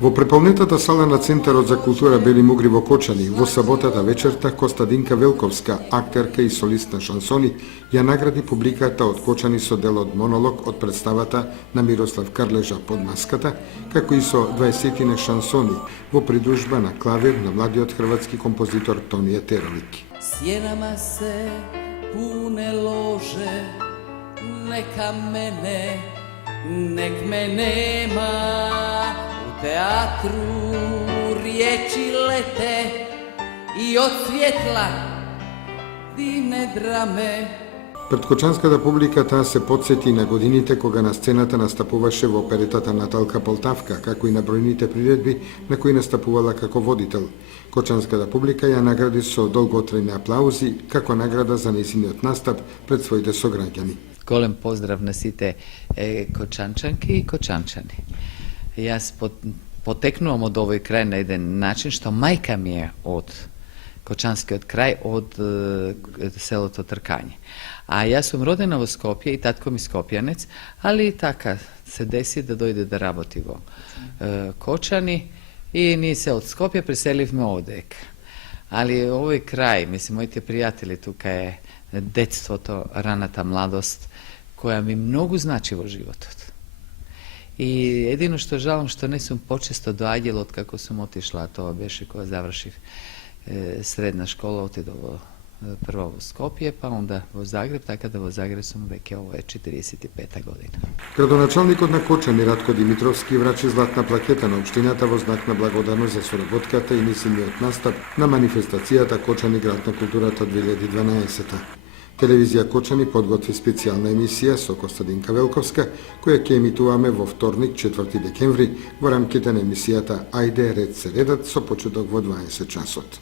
Во преполнетата сала на Центарот за култура Бели Мугри во Кочани, во саботата вечерта, Костадинка Велковска, актерка и солист на шансони, ја награди публиката од Кочани со делот монолог од представата на Мирослав Карлежа под маската, како и со 20 шансони во придружба на клавир на младиот хрватски композитор Тонија Теровик. Сјенама се пуне ложе, нека мене, нек ме нема. U teatru riječi lete i od svjetla divne drame. Пред кочанската публика таа се подсети на годините кога на сцената настапуваше во оперетата Наталка Полтавка, како и на бројните приредби на кои настапувала како водител. Кочанската публика ја награди со долготрајни аплаузи како награда за нејзиниот настап пред своите сограѓани. Голем поздрав на сите кочанчанки и кочанчани. Јас потекнувам од овој крај на еден начин што мајка ми е од Кочанскиот крај, од селото Тркање. А јас сум родена во Скопје и татко ми скопјанец, али така се деси да дојде да работи во Кочани и ние се од Скопје преселивме одек. Али овој крај, мислим, моите пријатели, тука е детството, раната младост, која ми многу значи во животот. И едино што жалам што не сум почесто доаѓала од како сум отишла, тоа беше кога завршив средна школа, отидов прво во Скопје, па онда во Загреб, така да во Загреб сум веќе ово е 45-та година. Градоначалникот на Кочани Радко Димитровски врачи златна плакета на општината во знак на благодарност за соработката и нисимиот настап на манифестацијата Кочани град на културата 2012. Телевизија Кочани подготви специјална емисија со Костадинка Велковска, која ќе емитуваме во вторник, 4 декември, во рамките на емисијата Ајде, ред се редат, со почеток во 20 часот.